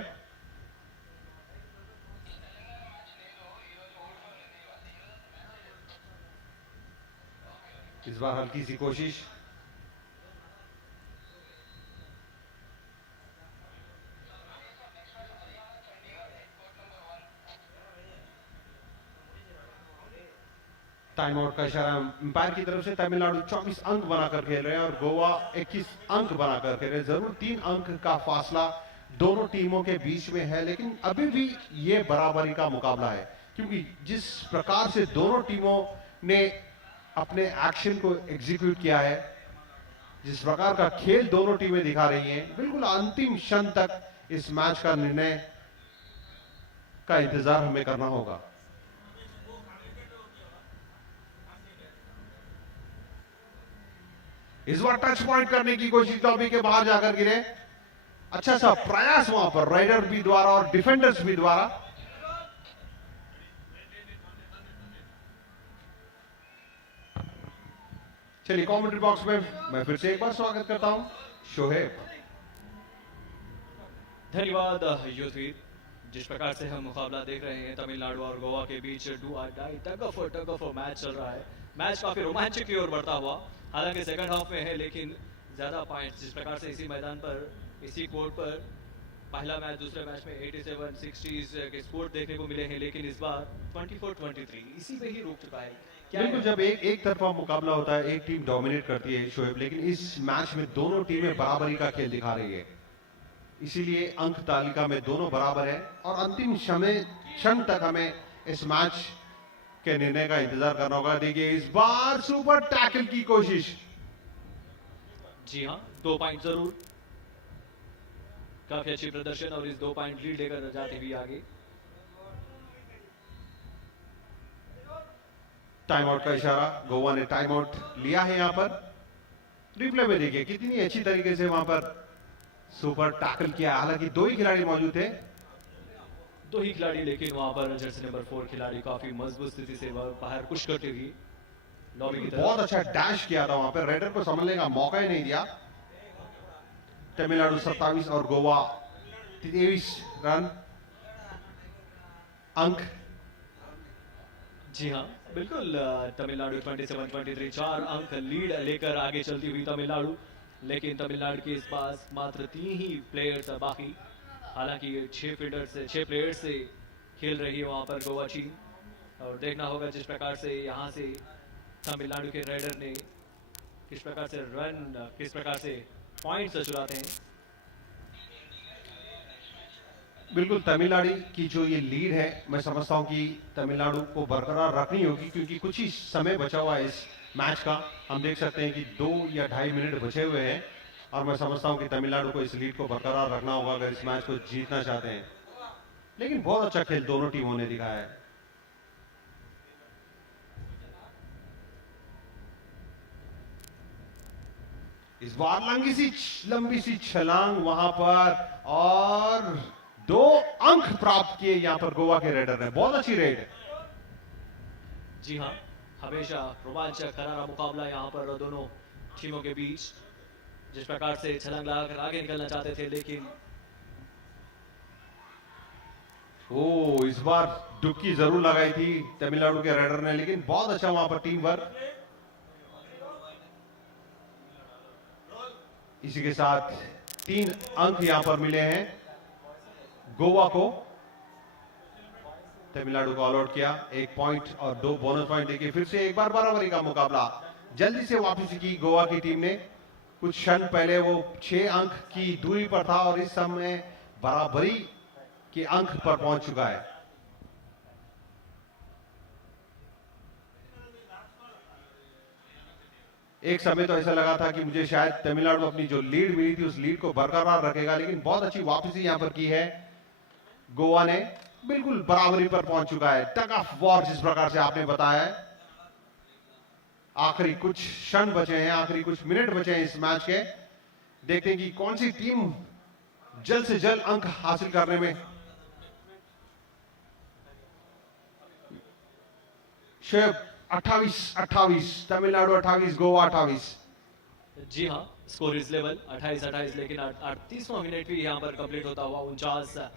इस बार हल्की सी कोशिश, टाइम आउट का इशारा अंपायर की तरफ से। तमिलनाडु 24 अंक बनाकर खेल रहे हैं और गोवा 21 अंक बनाकर खेल रहे हैं। जरूर 3 अंक का फासला दोनों टीमों के बीच में है, लेकिन अभी भी ये बराबरी का मुकाबला है, क्योंकि जिस प्रकार से दोनों टीमों ने अपने एक्शन को एग्जीक्यूट किया है, जिस प्रकार का खेल दोनों टीमें दिखा रही हैं, बिल्कुल अंतिम क्षण तक इस मैच का निर्णय का इंतजार हमें करना होगा। इस बार टच पॉइंट करने की कोशिश लॉबी के बाहर जाकर गिरे। अच्छा सा प्रयास वहां पर राइडर भी द्वारा और डिफेंडर्स भी द्वारा। चलिए कमेंट्री बॉक्स में मैं फिर से एक बार स्वागत करता हूं शोहेब। धन्यवाद युद्धवीर। जिस प्रकार से हम मुकाबला देख रहे हैं तमिलनाडु और गोवा के बीच, डू और डाई टग ऑफ मैच चल रहा है। मैच काफी रोमांचक की ओर बढ़ता हुआ, हालांकि सेकंड हाफ में है, लेकिन ज्यादा पॉइंट्स जिस प्रकार से इसी मैदान पर, इसी कोर्ट पर पहला मैच दूसरे मैच में 87 60s के स्कोर देखने को मिले हैं, लेकिन इस बार 24-23 इसी पे ही रुक चुका है। बिल्कुल, जब एक तरफा मुकाबला होता है, एक टीम डोमिनेट करती है शोएब, लेकिन इस मैच में दोनों टीमें बराबरी का खेल दिखा रही है, इसीलिए अंक तालिका में दोनों बराबर है और अंतिम क्षण तक हमें इस मैच के निर्णय का इंतजार करना होगा। देखिए इस बार सुपर टैकल की कोशिश। जी हाँ, 2 पॉइंट जरूर, काफी अच्छी प्रदर्शन और इस 2 पॉइंट लीड लेकर जाते हुए आगे। टाइम आउट का इशारा, गोवा ने टाइम आउट लिया है। यहां पर रिप्ले में देखिए कितनी अच्छी तरीके से वहां पर सुपर टैकल किया। हालांकि 2 ही खिलाड़ी मौजूद थे, 2 ही खिलाड़ी, लेकिन वहां पर जर्सी नंबर 4 खिलाड़ी काफी मजबूत स्थिति से बाहर पुश करते हुए लॉबी की तरफ। बहुत अच्छा डैश किया था वहां पर, रेडर को संभलने का मौका ही नहीं दिया। तमिलनाडु 27 और गोवा 23 रन अंक। जी हाँ बिल्कुल, तमिलनाडु 27-23 4 अंक लीड लेकर आगे चलती हुई तमिलनाडु, लेकिन तमिलनाडु के इस पास मात्र 3 ही प्लेयर्स बाकी। हालांकि 6 प्लेयर्स से खेल रही है वहां पर गोवा टीम, और देखना होगा जिस प्रकार से यहां से तमिलनाडु के राइडर ने किस प्रकार से किस प्रकार से पॉइंट्स चुराते हैं। बिल्कुल, तमिलनाडु की जो ये लीड है, मैं समझता हूं कि तमिलनाडु को बरकरार रखनी होगी, क्योंकि कुछ ही समय बचा हुआ है इस मैच का। हम देख सकते हैं कि 2 या 2.5 मिनट बचे हुए हैं और मैं समझता हूं कि तमिलनाडु को इस लीड को बरकरार रखना होगा अगर इस मैच को जीतना चाहते हैं। लेकिन बहुत अच्छा खेल दोनों टीमों ने दिखाया है। इस बार लंबी सी छलांग वहां पर और 2 अंक प्राप्त किए यहां पर गोवा के रेडर ने। बहुत अच्छी रेड। जी हाँ, हमेशा रोमांचक करारा मुकाबला यहाँ पर दोनों टीमों के बीच। जिस प्रकार से छलांग लगाकर आगे निकलना चाहते थे, लेकिन इस बार डुबकी जरूर लगाई थी तमिलनाडु के रेडर ने, लेकिन बहुत अच्छा वहां पर टीम वर्क। इसी के साथ 3 अंक यहां पर मिले हैं गोवा को। तमिलनाडु को ऑल आउट किया, 1 पॉइंट और 2 बोनस पॉइंट देखिए। फिर से एक बार बराबरी का मुकाबला, जल्दी से वापसी की गोवा की टीम ने। कुछ क्षण पहले वो 6 अंक की दूरी पर था और इस समय बराबरी के अंक पर पहुंच चुका है। एक समय तो ऐसा लगा था कि मुझे शायद तमिलनाडु अपनी जो लीड मिली थी उस लीड को बरकरार रखेगा, लेकिन बहुत अच्छी वापसी यहां पर की है गोवा ने। बिल्कुल बराबरी पर पहुंच चुका है। टग ऑफ वॉर जिस प्रकार से आपने बताया है। आखिरी कुछ क्षण बचे हैं, आखिरी कुछ मिनट बचे हैं इस मैच के। देखते हैं कि कौन सी टीम जल्द से जल्द अंक हासिल करने में। शेब 28-28, तमिलनाडु 28, गोवा 28। जी हाँ, स्कोर इज लेवल 28-28, लेकिन 38वां मिनट भी यहाँ पर कंप्लीट होता हुआ 49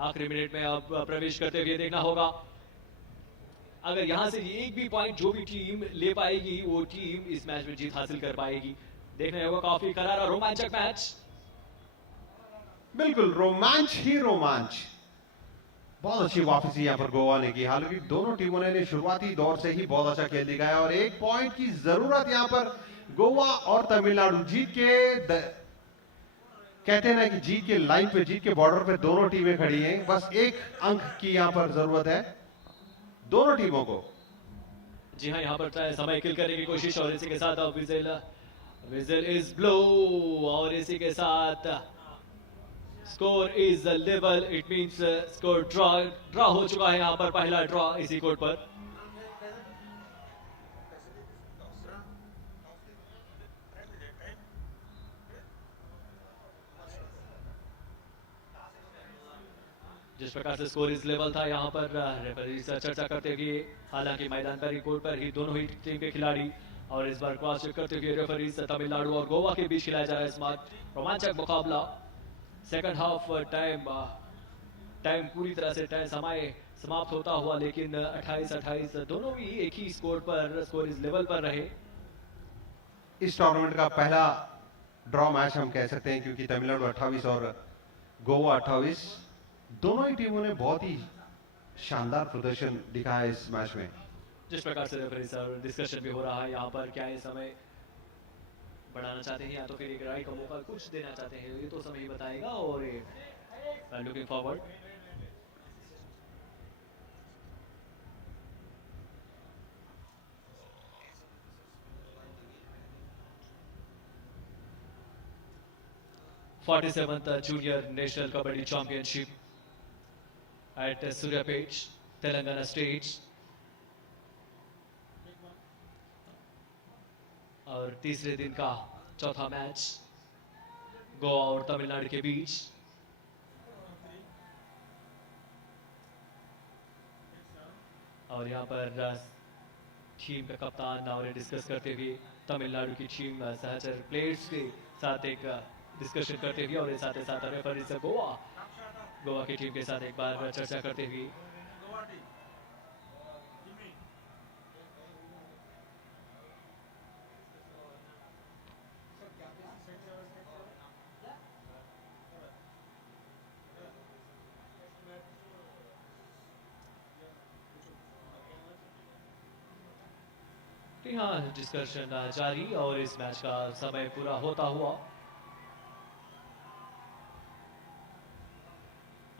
आखिरी मिनट में अब प्रवेश करते हुए देखना होगा। अगर यहाँ से एक भी पॉइंट जो भी टीम ले पाएगी, वो टीम इस मैच में जीत हासिल कर पाएगी। देखने होगा काफी करारा रोमांचक मैच। बिल्कुल रोमांच ही रोमांच। बहुत अच्छी वापसी यहाँ पर गोवा ने की। हालांकि दोनों टीमों ने शुरुआती दौर से ही बहुत अच्छा खेल दिखाया और एक पॉइंट की जरूरत यहाँ पर गोवा और तमिलनाडु जीत के कहते हैं ना कि जीत के लाइन पे, जीत के बॉर्डर पे दोनों टीमें खड़ी हैं। बस एक अंक की यहाँ पर जरूरत है दोनों टीमों को। जी हाँ, यहाँ पर समय किल करने की कोशिश और इसी के साथ अब विजल इज ब्लो और इसी के साथ score is level. It means score draw हो चुका है यहाँ पर, पहला ड्रॉ इसी कोर्ट पर। जिस प्रकार से स्कोर इस लेवल था यहाँ पर रेफरी से चर्चा करते हुए, हालांकि मैदान पर ही कोर्ट पर ही दोनों ही टीम के खिलाड़ी और इस बार क्रॉस चेक करते हुए रेफरी तमिलनाडु और गोवा के बीच खिलाया जा रहा है इस रोमांचक मुकाबला। सेकंड हाफ टाइम पूरी तरह से समय समाप्त होता हुआ, लेकिन 28-28 दोनों ही एक ही स्कोर इस लेवल पर रहे। इस टूर्नामेंट का पहला ड्रॉ मैच हम कह सकते हैं, क्योंकि तमिलनाडु 28 और गोवा 28 दोनों ही टीमों ने बहुत ही शानदार प्रदर्शन दिखाया इस मैच में। जिस प्रकार से रेफरी सर डिस्कशन भी हो रहा है यहाँ पर, क्या ये समय बढ़ाना चाहते हैं या तो फिर एक राय का मौका कुछ देना चाहते हैं, ये तो समय ही बताएगा। और looking forward, junior national kabaddi championship at Suryapet, Telangana state. और तीसरे दिन का चौथा मैच गोवा और तमिलनाडु के बीच। और यहाँ पर टीम का कप्तान और डिस्कस करते हुए तमिलनाडु की टीम सहचर प्लेयर्स के साथ एक डिस्कशन करते हुए और साथ ही साथ रेफरी से गोवा की टीम के साथ एक बार चर्चा करते हुए। हाँ, डिस्कशन जारी और इस मैच का समय पूरा होता हुआ।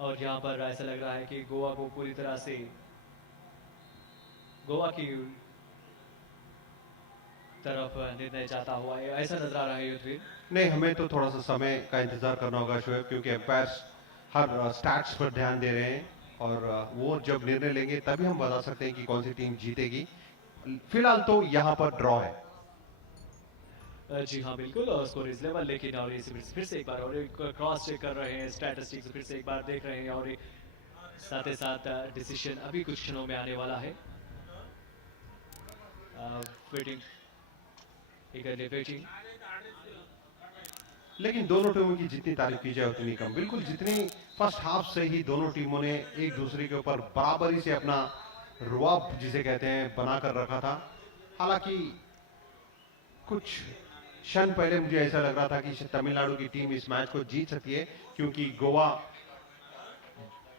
और यहाँ पर ऐसा लग रहा है कि गोवा को पूरी तरह से गोवा की तरफ निर्णय जाता हुआ है, ऐसा नजर आ रहा है युद्धवीर। नहीं, हमें तो थोड़ा सा समय का इंतजार करना होगा शोएब, क्योंकि एम्पायर्स हर स्टैट्स पर ध्यान दे रहे हैं और वो जब निर्णय लेंगे तभी हम बता सकते हैं कि कौन सी टीम जीतेगी। फिलहाल तो यहाँ पर ड्रॉ है। जी हाँ, बिल्कुल। और स्कोर इस लेवल, लेकिन और फिर से एक बार और क्रॉस चेक कर रहे हैं, स्टैटिस्टिक्स फिर से एक बार देख रहे हैं और साथ ही साथ डिसीजन अभी कुछ क्षणों में आने वाला है। Waiting, waiting. लेकिन दोनों टीमों की जितनी तारीफ की जाए उतनी कम। बिल्कुल जितनी फर्स्ट हाफ से ही दोनों टीमों ने एक दूसरे के ऊपर बराबरी से अपना रुआब जिसे कहते हैं बनाकर रखा था। हालांकि कुछ क्षण पहले मुझे ऐसा लग रहा था कि तमिलनाडु की टीम इस मैच को जीत सकती है, क्योंकि गोवा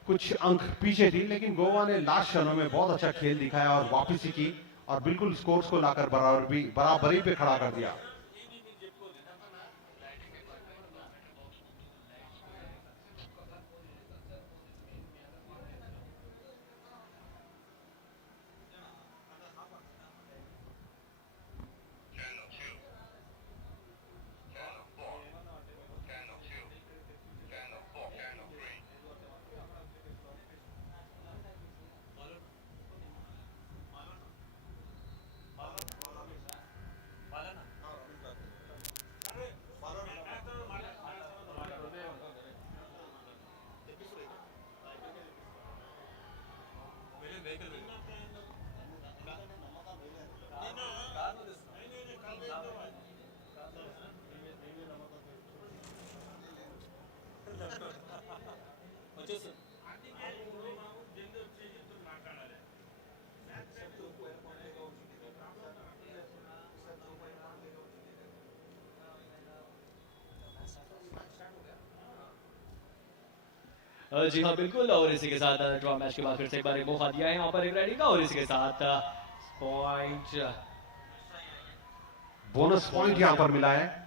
कुछ अंक पीछे थी, लेकिन गोवा ने लास्ट क्षणों में बहुत अच्छा खेल दिखाया और वापसी की और बिल्कुल स्कोर्स को लाकर बराबरी पे खड़ा कर दिया। जी हाँ बिल्कुल, और इसी के साथ ड्रॉ मैच के बाद फिर से एक बार एक मौका दिया है यहाँ पर एक रेडी का, और इसी के साथ पॉइंट बोनस पॉइंट यहां पर मिला है।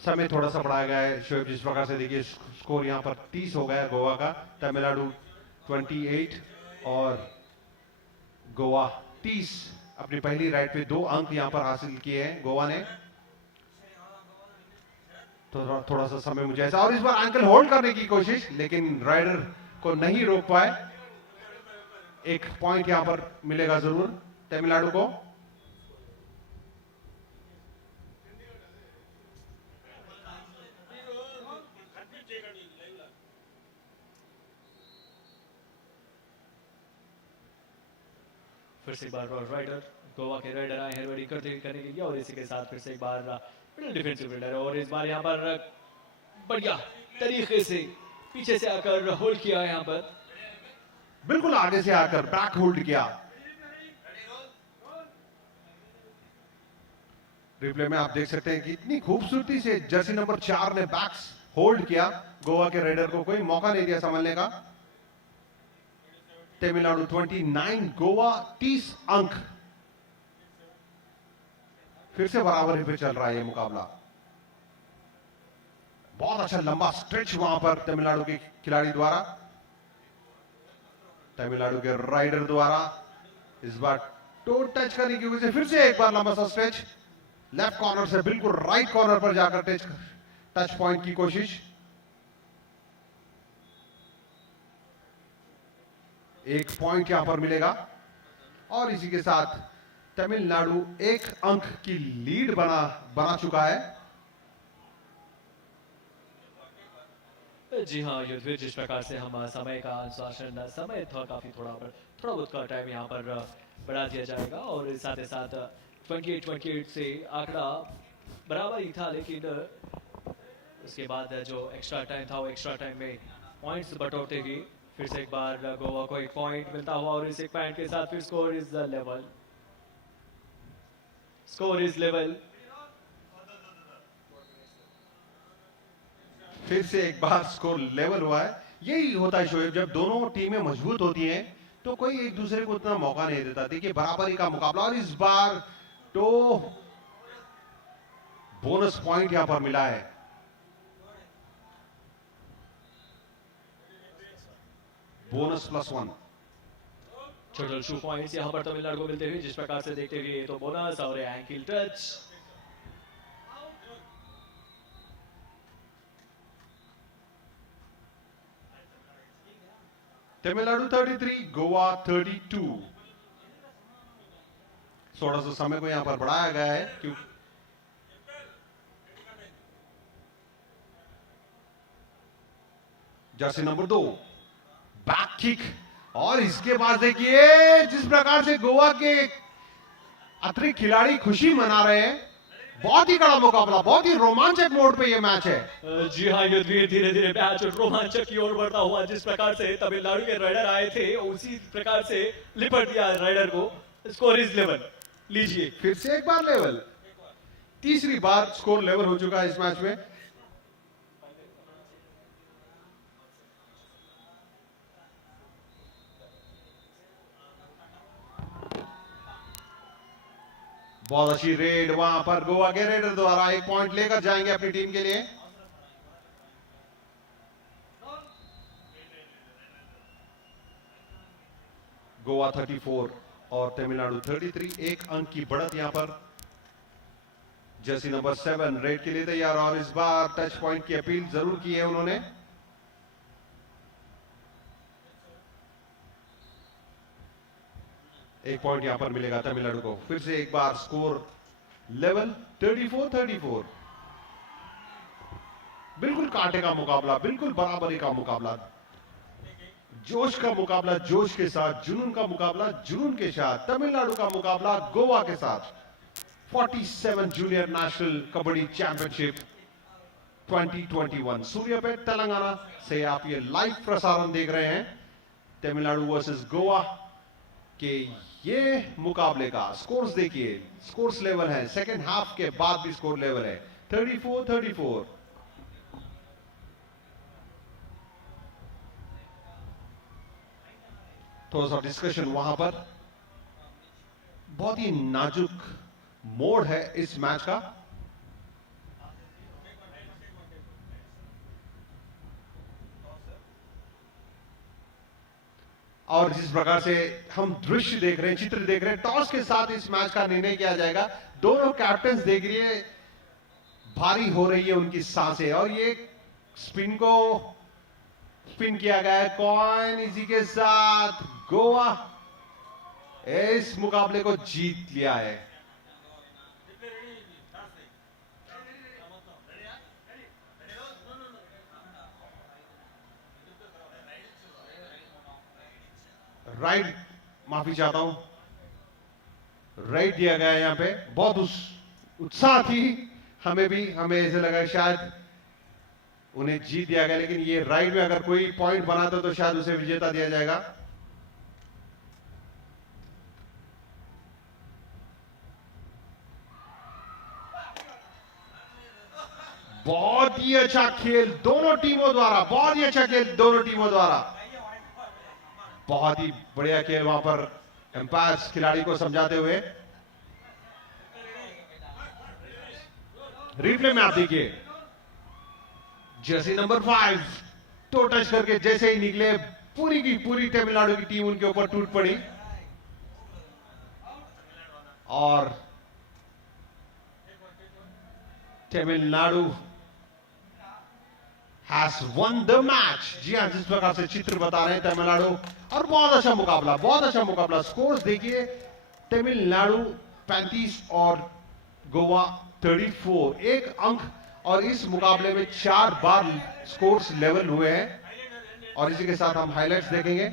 समय थोड़ा सा बढ़ाया गया है शोएब, जिस प्रकार से देखिए स्कोर यहां पर 30 हो गया है गोवा का, तमिलनाडु 28 और गोवा 30। अपनी पहली राइड पे 2 अंक यहां पर हासिल किए हैं गोवा ने। तो थोड़ा सा समय मुझे ऐसा, और इस बार एंकल होल्ड करने की कोशिश, लेकिन राइडर को नहीं रोक पाए। एक पॉइंट यहां पर मिलेगा जरूर तमिलनाडु को। फिर से एक बार राइडर, गोवा के राइडर आए हैं रेडी करने के लिए, और इसी के साथ फिर से एक बार मिडिल डिफेंसिव फील्डर, और इस बार यहाँ पर बढ़िया तरीके से पीछे से आकर होल्ड किया है यहाँ पर, बिल्कुल आगे से आकर बैक होल्ड किया। रिप्ले में आप देख सकते हैं कि इतनी खूबसूरती से जर्सी नंबर 4 ने बैक होल्ड किया, गोवा के राइडर को कोई मौका नहीं दिया संभलने का। तमिलनाडु 29, गोवा 30 अंक। फिर से बराबरी पे चल रहा है ये मुकाबला। बहुत अच्छा लंबा स्ट्रेच वहां पर तमिलनाडु के खिलाड़ी द्वारा, तमिलनाडु के राइडर द्वारा इस बार टो टच करने की वजह से फिर से एक बार लंबा सा स्ट्रेच, लेफ्ट कॉर्नर से बिल्कुल राइट कॉर्नर पर जाकर टच पॉइंट की कोशिश। एक पॉइंट यहां पर मिलेगा, और इसी के साथ तमिलनाडु 1 अंक की लीड बना चुका है। जी हाँ युद्धवीर, जिस प्रकार से हम समय का अनुशासन, समय था काफी थोड़ा बहुत का टाइम यहाँ पर बढ़ा दिया जाएगा, और साथ ही साथ 28 से आंकड़ा बराबर ही था, लेकिन उसके बाद जो एक्स्ट्रा टाइम था वो एक्स्ट्रा टाइम में पॉइंट्स बटोरते हुए फिर से एक बार गोवा को 1 पॉइंट मिलता हुआ, और इस 1 पॉइंट के साथ फिर score is level, score is level. फिर से एक बार स्कोर लेवल हुआ है। यही होता है शोएब, जब दोनों टीमें मजबूत होती हैं तो कोई एक दूसरे को उतना मौका नहीं देता। देखिए बराबरी का मुकाबला, और इस बार तो बोनस पॉइंट यहां पर मिला है। बोनस +1। टोटल 2 पॉइंट्स यहाँ पर तमिलनाडु को मिलते हुए, जिस प्रकार से देखते हुए ये तो बोनस और एंकल टच। तमिलनाडु 33, गोवा 32। थोड़ा सा समय को यहां पर बढ़ाया गया है क्योंकि जर्सी नंबर 2 बैक किक, और इसके बाद देखिए जिस प्रकार से गोवा के अतिरिक्त खिलाड़ी खुशी मना रहे हैं। बहुत ही कड़ा मुकाबला, बहुत ही रोमांचक मोड पे ये मैच है। जी हाँ युद्धवीर, धीरे धीरे मैच रोमांचक की ओर बढ़ता हुआ, जिस प्रकार से तमिलनाडु के राइडर आए थे उसी प्रकार से लिपट दिया राइडर को। स्कोर इज लेवल, लीजिए फिर से एक बार लेवल, तीसरी बार स्कोर लेवल हो चुका है इस मैच में। बहुत अच्छी रेड वहां पर गोवा के रेडर द्वारा, 1 पॉइंट लेकर जाएंगे अपनी टीम के लिए। गोवा 34 और तमिलनाडु 33, 1 अंक की बढ़त यहां पर। जर्सी नंबर 7 रेड के लिए तैयार, और इस बार टच पॉइंट की अपील जरूर की है उन्होंने। एक पॉइंट यहां पर मिलेगा तमिलनाडु को। फिर से एक बार स्कोर लेवल 34-34। बिल्कुल कांटे का मुकाबला, बिल्कुल बराबरी का मुकाबला, जोश का मुकाबला जोश के साथ, जुनून का मुकाबला जुनून के साथ। तमिलनाडु का मुकाबला गोवा के साथ। 47 junior national kabaddi championship 2021 Suryapet Telangana से आप ये लाइव प्रसारण देख रहे हैं। तमिलनाडु वर्सेस गोवा कि ये मुकाबले का स्कोर्स देखिए, स्कोर्स लेवल है सेकेंड हाफ के बाद भी स्कोर लेवल है 34-34। थोड़ा सा डिस्कशन वहां पर, बहुत ही नाजुक मोड़ है इस मैच का। और जिस प्रकार से हम दृश्य देख रहे हैं, चित्र देख रहे हैं, टॉस के साथ इस मैच का निर्णय किया जाएगा। दोनों कैप्टन देख रही है, भारी हो रही है उनकी सांसें, और ये स्पिन किया गया है कॉइन। इसी के साथ गोवा इस मुकाबले को जीत लिया है। राइट, माफी चाहता हूं, राइट दिया गया यहां पे। बहुत उत्साह थी, हमें ऐसे लगा शायद उन्हें जीत दिया गया, लेकिन ये राइट में अगर कोई पॉइंट बनाता तो शायद उसे विजेता दिया जाएगा। बहुत ही अच्छा खेल दोनों टीमों द्वारा, बहुत ही अच्छा खेल दोनों टीमों द्वारा, बहुत ही बढ़िया खेल वहां पर एम्पायर्स खिलाड़ी को समझाते हुए। रिप्ले में आप देखिए, जर्सी नंबर 5 टो टच करके जैसे ही निकले, पूरी की पूरी तमिलनाडु की टीम उनके ऊपर टूट पड़ी और Tamil Nadu has won the match। जी हां, जिस प्रकार से चित्र बता रहे हैं तमिलनाडु, और बहुत अच्छा मुकाबला, बहुत अच्छा मुकाबला। स्कोर्स देखिए, तमिलनाडु 35 और गोवा 34, एक अंक, और इस मुकाबले में 4 बार स्कोर्स लेवल हुए हैं। और इसी के साथ हम हाइलाइट्स देखेंगे।